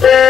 เ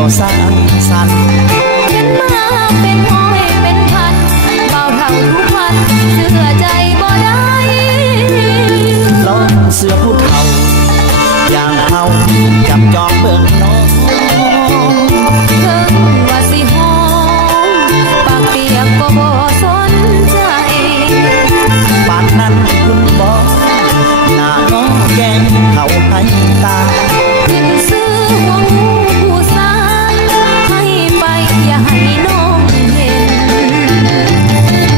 บ่สร้างสรรค์เห็นมาเป็นห้อยเป็นพันเบาเท่าทุกวันเชื่อใจบ่ได้ลองเสื้อผู้เฒ่าอย่างเฮาจับจองเบิ่งน้องเพิ่งว่าสิหอมปากเปียกก็บ่สนใจปานนั้นคุณบอกหน้าน้องแกงเขาให้ตาขึ้นซื้อหัวงูผู้สาวให้ไปอย่าให้น้องเห็น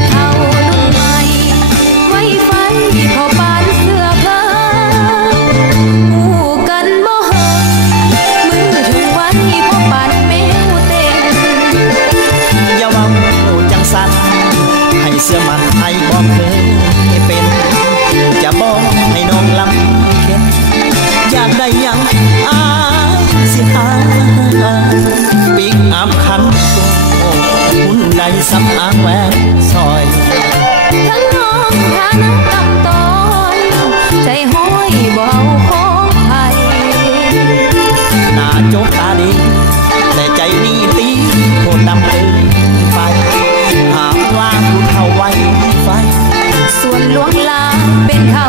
เขาลุ่มใหม่ไว้ไฟเขาปานเสื้อผ้าหูกันบ่เหอะมือถึงวันพอปานแมวเต้นอย่าเว้าจังสันให้เสื้อมันให้บ่เคยเป็นจะบอกให้น้องลำเค็นอยากได้ยังอายสิหาปิกอัพคันโกหุ่นใดสำอางแหวนซอยทั้งน้องฐานะต่ำต้อยใจห้อยบ่เอาของไผหน้าโจกตาดีแต่ใจนี่ตีโคตรดำเกินไปหากว่าคุณเข้าไว้ไฟส่วนลวงลาเป็นเขา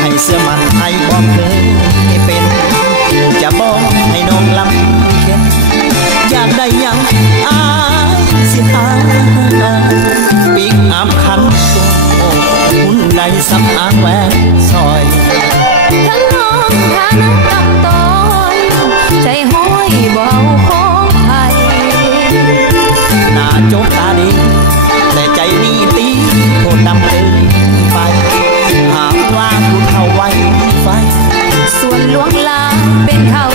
ให้เสื้อมันให้บ่เคยเป็นจะบอกให้น้องลำเค็นอยากได้ยังอายสิหาปิกอัพคันโกหุ่นใดสำอางแหวนซอยทั้งน้องฐานะต่ำต้อยใจห้อยบ่เอาของไผหน้าโจกตาดีแต่ใจนี่ตีโคตรดำเกินไปหากว่าคุณเข้าไว้ไฟส่วนลวงลาเป็นเขา